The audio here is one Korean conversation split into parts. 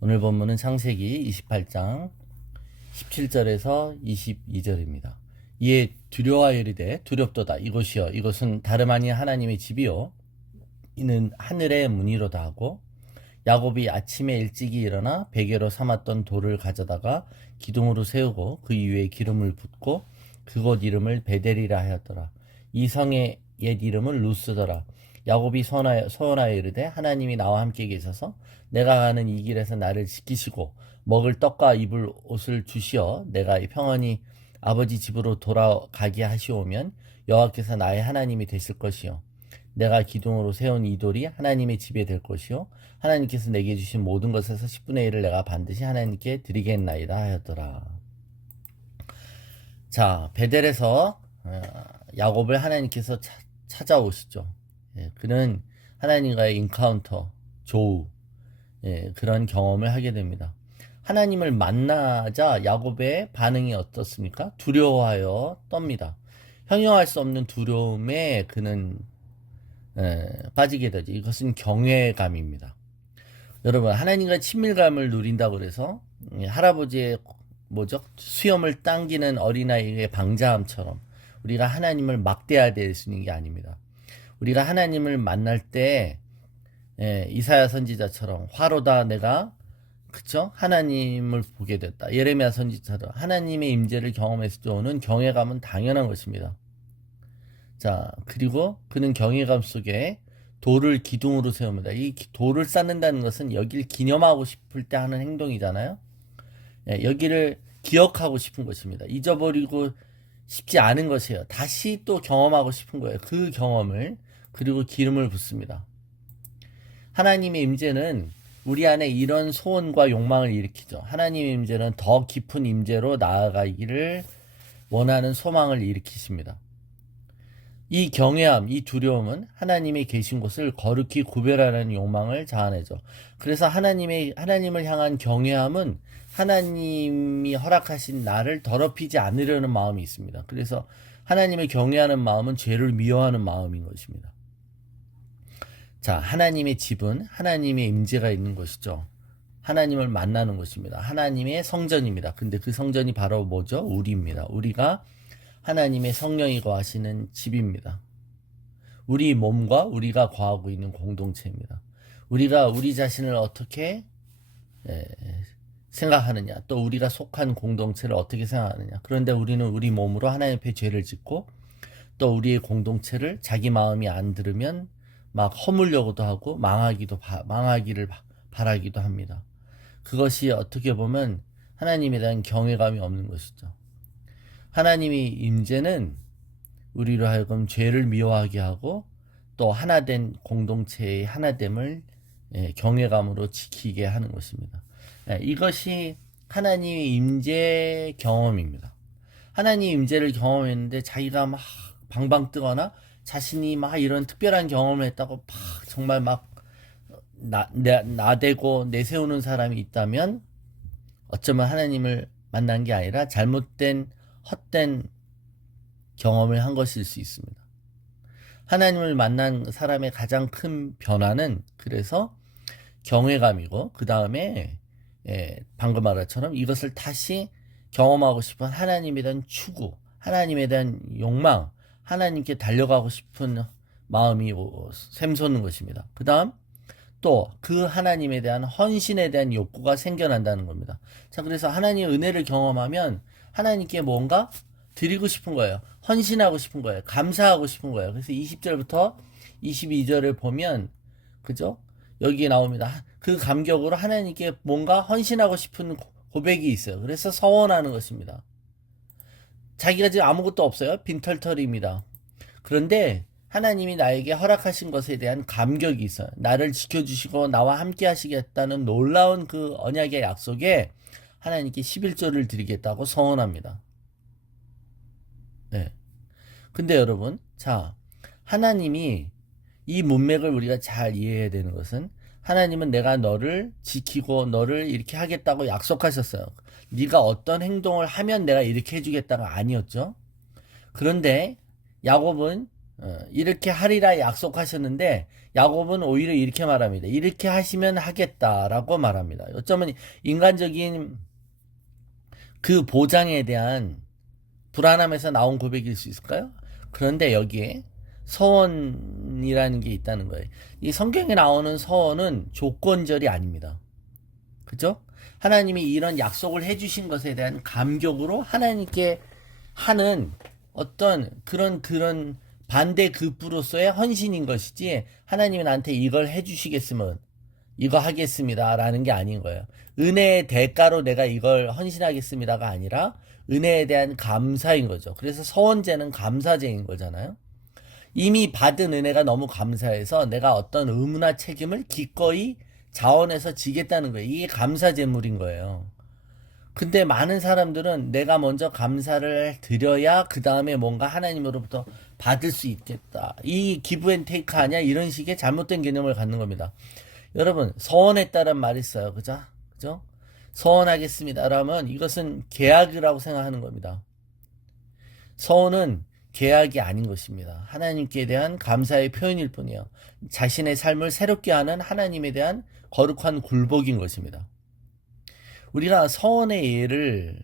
오늘 본문은 창세기 28장 17절에서 22절입니다. 이에 두려워하여 이르되 두렵도다. 이곳이여 이곳은 다름 아닌 하나님의 집이요 이는 하늘의 문이로다 하고, 야곱이 아침에 일찍이 일어나 베개로 삼았던 돌을 가져다가 기둥으로 세우고 그 위에 기름을 붓고 그곳 이름을 베델이라 하였더라. 이 성의 옛 이름은 루스더라. 야곱이 소원하여 이르되 하나님이 나와 함께 계셔서 내가 가는 이 길에서 나를 지키시고 먹을 떡과 입을 옷을 주시어 내가 평안히 아버지 집으로 돌아가게 하시오면 여호와께서 나의 하나님이 되실 것이요 내가 기둥으로 세운 이 돌이 하나님의 집이 될 것이요 하나님께서 내게 주신 모든 것에서 10분의 1을 내가 반드시 하나님께 드리겠나이다 하였더라. 자, 베델에서 야곱을 하나님께서 찾아오시죠. 그는 하나님과의 인카운터, 조우, 그런 경험을 하게 됩니다. 하나님을 만나자 야곱의 반응이 어떻습니까? 두려워하여 떱니다. 형용할 수 없는 두려움에 그는 빠지게 되죠. 이것은 경외감입니다. 여러분, 하나님과 친밀감을 누린다고 그래서 할아버지의 수염을 당기는 어린아이의 방자함처럼 우리가 하나님을 막대해야 수 있는 게 아닙니다. 우리가 하나님을 만날 때 이사야 선지자처럼 화로다 내가 그쵸? 하나님을 보게 됐다. 예레미야 선지자처럼 하나님의 임재를 경험했을 때 오는 경외감은 당연한 것입니다. 자, 그리고 그는 경외감 속에 돌을 기둥으로 세웁니다. 이 돌을 쌓는다는 것은 여기를 기념하고 싶을 때 하는 행동이잖아요. 여기를 기억하고 싶은 것입니다. 잊어버리고 싶지 않은 것이에요. 다시 또 경험하고 싶은 거예요. 그 경험을. 그리고 기름을 붓습니다. 하나님의 임재는 우리 안에 이런 소원과 욕망을 일으키죠. 하나님의 임재는 더 깊은 임재로 나아가기를 원하는 소망을 일으키십니다. 이 경외함, 이 두려움은 하나님이 계신 곳을 거룩히 구별하는 욕망을 자아내죠. 그래서 하나님을 향한 경외함은 하나님이 허락하신 나를 더럽히지 않으려는 마음이 있습니다. 그래서 하나님을 경외하는 마음은 죄를 미워하는 마음인 것입니다. 자, 하나님의 집은 하나님의 임재가 있는 것이죠. 하나님을 만나는 것입니다. 하나님의 성전입니다. 근데 그 성전이 바로 뭐죠? 우리입니다. 우리가 하나님의 성령이 거하시는 집입니다. 우리 몸과 우리가 거하고 있는 공동체입니다. 우리가 우리 자신을 어떻게 생각하느냐, 또 우리가 속한 공동체를 어떻게 생각하느냐. 그런데 우리는 우리 몸으로 하나님 앞에 죄를 짓고 또 우리의 공동체를 자기 마음이 안 들으면 막 허물려고도 하고 망하기를 바라기도 합니다. 그것이 어떻게 보면 하나님에 대한 경외감이 없는 것이죠. 하나님의 임재는 우리로 하여금 죄를 미워하게 하고 또 하나된 공동체의 하나됨을 경외감으로 지키게 하는 것입니다. 이것이 하나님의 임재 경험입니다. 하나님의 임재를 경험했는데 자기가 막 방방 뜨거나 자신이 막 이런 특별한 경험을 했다고 막 정말 막 나대고 내세우는 사람이 있다면 어쩌면 하나님을 만난 게 아니라 잘못된 헛된 경험을 한 것일 수 있습니다. 하나님을 만난 사람의 가장 큰 변화는 그래서 경외감이고 그 다음에 방금 말한 것처럼 이것을 다시 경험하고 싶은 하나님에 대한 추구, 하나님에 대한 욕망, 하나님께 달려가고 싶은 마음이 샘솟는 것입니다. 그 다음 또 그 하나님에 대한 헌신에 대한 욕구가 생겨난다는 겁니다. 자, 그래서 하나님의 은혜를 경험하면 하나님께 뭔가 드리고 싶은 거예요. 헌신하고 싶은 거예요. 감사하고 싶은 거예요. 그래서 20절부터 22절을 보면 그죠? 여기에 나옵니다. 그 감격으로 하나님께 뭔가 헌신하고 싶은 고백이 있어요. 그래서 서원하는 것입니다. 자기가 지금 아무것도 없어요. 빈털털입니다. 그런데 하나님이 나에게 허락하신 것에 대한 감격이 있어요. 나를 지켜주시고 나와 함께 하시겠다는 놀라운 그 언약의 약속에 하나님께 11조를 드리겠다고 서원합니다. 네. 근데 여러분, 자, 하나님이 이 문맥을 우리가 잘 이해해야 되는 것은 하나님은 내가 너를 지키고 너를 이렇게 하겠다고 약속하셨어요. 네가 어떤 행동을 하면 내가 이렇게 해주겠다가 아니었죠. 그런데 야곱은 이렇게 하리라 약속하셨는데 야곱은 오히려 이렇게 말합니다. 이렇게 하시면 하겠다라고 말합니다. 어쩌면 인간적인 그 보장에 대한 불안함에서 나온 고백일 수 있을까요? 그런데 여기에 서원이라는 게 있다는 거예요. 이 성경에 나오는 서원은 조건절이 아닙니다. 그죠? 하나님이 이런 약속을 해주신 것에 대한 감격으로 하나님께 하는 어떤 그런 반대 급부로서의 헌신인 것이지, 하나님이 나한테 이걸 해주시겠으면 이거 하겠습니다 라는 게 아닌 거예요. 은혜의 대가로 내가 이걸 헌신하겠습니다가 아니라 은혜에 대한 감사인 거죠. 그래서 서원제는 감사제인 거잖아요. 이미 받은 은혜가 너무 감사해서 내가 어떤 의무나 책임을 기꺼이 자원해서 지겠다는 거예요. 이게 감사제물인 거예요. 근데 많은 사람들은 내가 먼저 감사를 드려야 그 다음에 뭔가 하나님으로부터 받을 수 있겠다. 이 기브 앤 테이크 아니야? 이런 식의 잘못된 개념을 갖는 겁니다. 여러분, 서원했다는 말이 있어요. 그죠? 그죠? 서원하겠습니다. 라면 이것은 계약이라고 생각하는 겁니다. 서원은 계약이 아닌 것입니다. 하나님께 대한 감사의 표현일 뿐이에요. 자신의 삶을 새롭게 하는 하나님에 대한 거룩한 굴복인 것입니다. 우리가 서원의 예를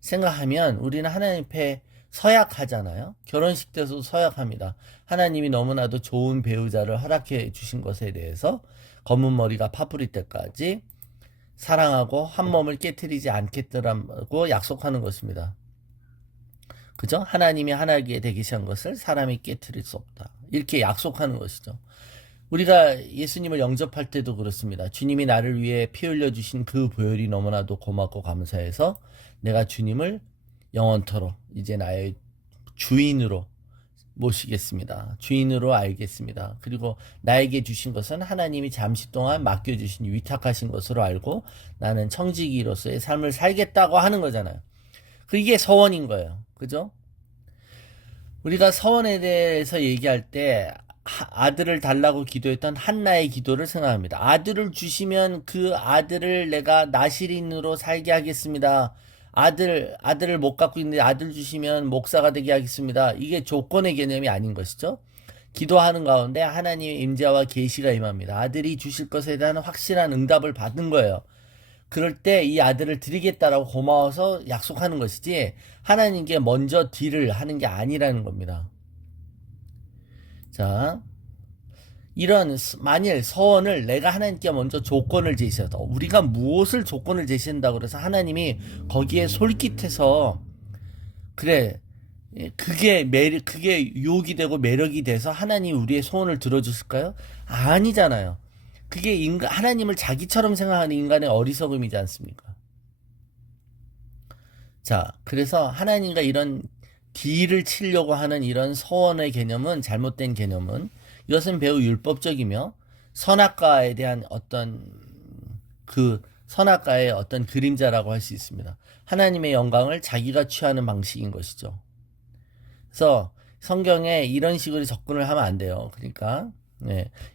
생각하면 우리는 하나님 앞에 서약하잖아요. 결혼식 때도 서약합니다. 하나님이 너무나도 좋은 배우자를 허락해 주신 것에 대해서 검은 머리가 파뿌리 때까지 사랑하고 한 몸을 깨트리지 않겠더라고 약속하는 것입니다. 그죠? 하나님이 하나님께 되게 한 것을 사람이 깨트릴 수 없다. 이렇게 약속하는 것이죠. 우리가 예수님을 영접할 때도 그렇습니다. 주님이 나를 위해 피 흘려주신 그 보혈이 너무나도 고맙고 감사해서 내가 주님을 영원토록 이제 나의 주인으로 모시겠습니다. 주인으로 알겠습니다. 그리고 나에게 주신 것은 하나님이 잠시 동안 맡겨주신 위탁하신 것으로 알고 나는 청지기로서의 삶을 살겠다고 하는 거잖아요. 이게 서원인 거예요. 그죠? 우리가 서원에 대해서 얘기할 때 아들을 달라고 기도했던 한나의 기도를 생각합니다. 아들을 주시면 그 아들을 내가 나실인으로 살게 하겠습니다. 아들을 못 갖고 있는데 아들 주시면 목사가 되게 하겠습니다. 이게 조건의 개념이 아닌 것이죠. 기도하는 가운데 하나님의 임재와 계시가 임합니다. 아들이 주실 것에 대한 확실한 응답을 받은 거예요. 그럴 때 이 아들을 드리겠다라고 고마워서 약속하는 것이지 하나님께 먼저 딜을 하는 게 아니라는 겁니다. 자, 만일 서원을 내가 하나님께 먼저 조건을 제시해서 우리가 무엇을 조건을 제시한다고 그래서 하나님이 거기에 솔깃해서 그래 그게 유혹이 되고 매력이 돼서 하나님이 우리의 소원을 들어주실까요? 아니잖아요. 그게 하나님을 자기처럼 생각하는 인간의 어리석음이지 않습니까? 자, 그래서 하나님과 이런 딜을 치려고 하는 이런 서원의 개념은 잘못된 개념은 이것은 매우 율법적이며 선악과에 대한 선악과의 어떤 그림자라고 할 수 있습니다. 하나님의 영광을 자기가 취하는 방식인 것이죠. 그래서 성경에 이런 식으로 접근을 하면 안 돼요. 그러니까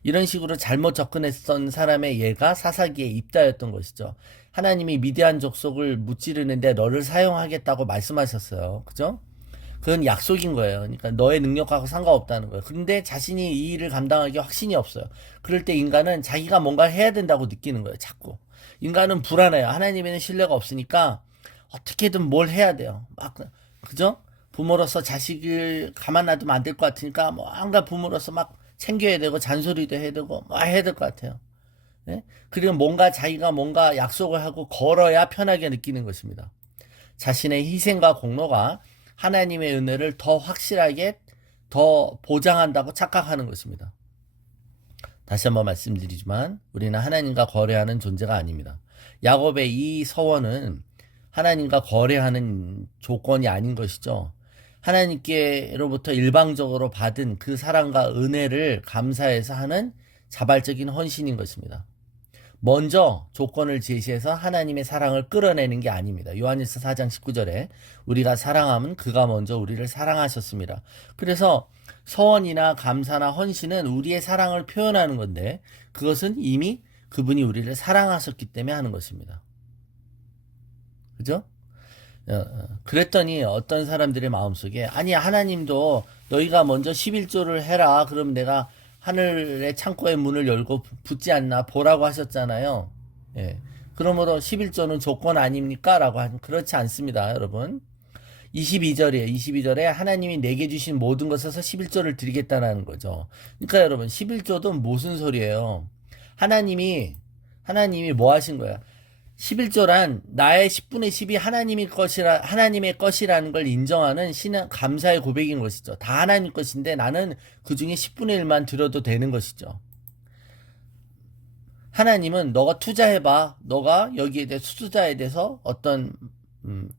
이런 식으로 잘못 접근했던 사람의 예가 사사기에 입다였던 것이죠. 하나님이 미디안 족속을 무찌르는데 너를 사용하겠다고 말씀하셨어요. 그죠? 그건 약속인 거예요. 그러니까 너의 능력하고 상관없다는 거예요. 그런데 자신이 이 일을 감당하기 확신이 없어요. 그럴 때 인간은 자기가 뭔가를 해야 된다고 느끼는 거예요. 자꾸. 인간은 불안해요. 하나님에는 신뢰가 없으니까 어떻게든 뭘 해야 돼요. 그죠? 부모로서 자식을 가만 놔두면 안 될 것 같으니까 뭔가 부모로서 막 챙겨야 되고 잔소리도 해야 되고 해야 될 것 같아요. 네? 그리고 자기가 뭔가 약속을 하고 걸어야 편하게 느끼는 것입니다. 자신의 희생과 공로가 하나님의 은혜를 더 확실하게 더 보장한다고 착각하는 것입니다. 다시 한번 말씀드리지만 우리는 하나님과 거래하는 존재가 아닙니다. 야곱의 이 서원은 하나님과 거래하는 조건이 아닌 것이죠. 하나님께로부터 일방적으로 받은 그 사랑과 은혜를 감사해서 하는 자발적인 헌신인 것입니다. 먼저 조건을 제시해서 하나님의 사랑을 끌어내는 게 아닙니다. 요한일서 4장 19절에 우리가 사랑하면 그가 먼저 우리를 사랑하셨습니다. 그래서 서원이나 감사나 헌신은 우리의 사랑을 표현하는 건데 그것은 이미 그분이 우리를 사랑하셨기 때문에 하는 것입니다. 그죠? 그랬더니 어떤 사람들의 마음속에 아니 하나님도 너희가 먼저 11조를 해라. 그럼 내가 하늘의 창고의 문을 열고 붙지 않나 보라고 하셨잖아요. 예. 그러므로 11조는 조건 아닙니까? 라고 하면 그렇지 않습니다, 여러분. 22절이에요. 22절에 하나님이 내게 주신 모든 것에서 11조를 드리겠다는 거죠. 그러니까 여러분 11조도 무슨 소리예요? 하나님이 뭐 하신 거야? 11조란 나의 10분의 10이 하나님의 것이라는 걸 인정하는 신은 감사의 고백인 것이죠. 다 하나님 것인데 나는 그 중에 10분의 1만 드려도 되는 것이죠. 하나님은 너가 투자해봐. 너가 여기에 대해 투자에 대해서 어떤 음,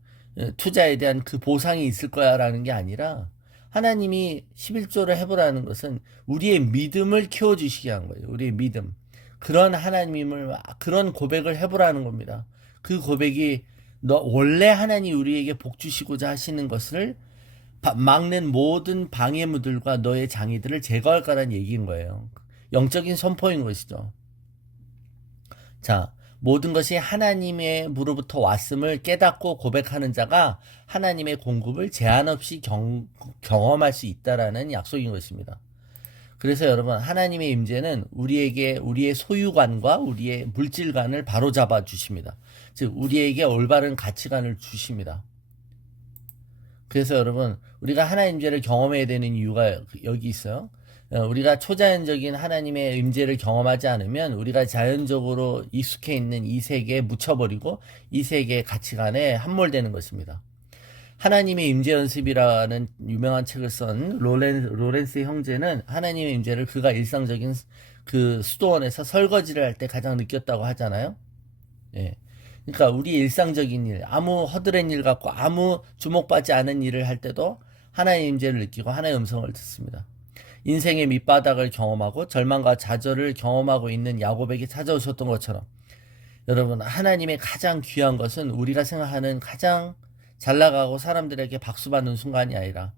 투자에 대한 그 보상이 있을 거야라는 게 아니라 하나님이 11조를 해보라는 것은 우리의 믿음을 키워주시게 한 거예요. 우리의 믿음. 그런 고백을 해보라는 겁니다. 그 고백이 원래 하나님 우리에게 복 주시고자 하시는 것을 막는 모든 방해물들과 너의 장애들을 제거할 거라는 얘기인 거예요. 영적인 선포인 것이죠. 자, 모든 것이 하나님의 무로부터 왔음을 깨닫고 고백하는 자가 하나님의 공급을 제한 없이 경험할 수 있다라는 약속인 것입니다. 그래서 여러분 하나님의 임재는 우리에게 우리의 소유관과 우리의 물질관을 바로잡아 주십니다. 즉 우리에게 올바른 가치관을 주십니다. 그래서 여러분 우리가 하나님 임재를 경험해야 되는 이유가 여기 있어요. 우리가 초자연적인 하나님의 임재를 경험하지 않으면 우리가 자연적으로 익숙해 있는 이 세계에 묻혀버리고 이 세계의 가치관에 함몰되는 것입니다. 하나님의 임재 연습이라는 유명한 책을 쓴 로렌스 형제는 하나님의 임재를 그가 일상적인 그 수도원에서 설거지를 할 때 가장 느꼈다고 하잖아요. 예. 그러니까 우리 일상적인 일, 아무 허드렛 일 같고 아무 주목받지 않은 일을 할 때도 하나님의 임재를 느끼고 하나님의 음성을 듣습니다. 인생의 밑바닥을 경험하고 절망과 좌절을 경험하고 있는 야곱에게 찾아오셨던 것처럼 여러분 하나님의 가장 귀한 것은 우리가 생각하는 가장 잘 나가고 사람들에게 박수받는 순간이 아니라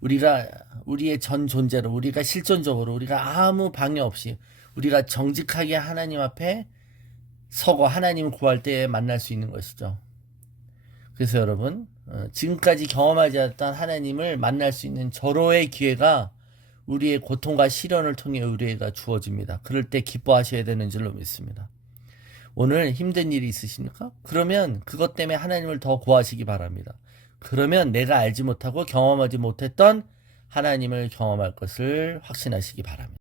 우리의 전 존재로 우리가 실존적으로 우리가 아무 방해 없이 우리가 정직하게 하나님 앞에 서고 하나님을 구할 때 만날 수 있는 것이죠. 그래서 여러분 지금까지 경험하지 않았던 하나님을 만날 수 있는 절호의 기회가 우리의 고통과 시련을 통해 우리에게 주어집니다. 그럴 때 기뻐하셔야 되는 줄로 믿습니다. 오늘 힘든 일이 있으십니까? 그러면 그것 때문에 하나님을 더 구하시기 바랍니다. 그러면 내가 알지 못하고 경험하지 못했던 하나님을 경험할 것을 확신하시기 바랍니다.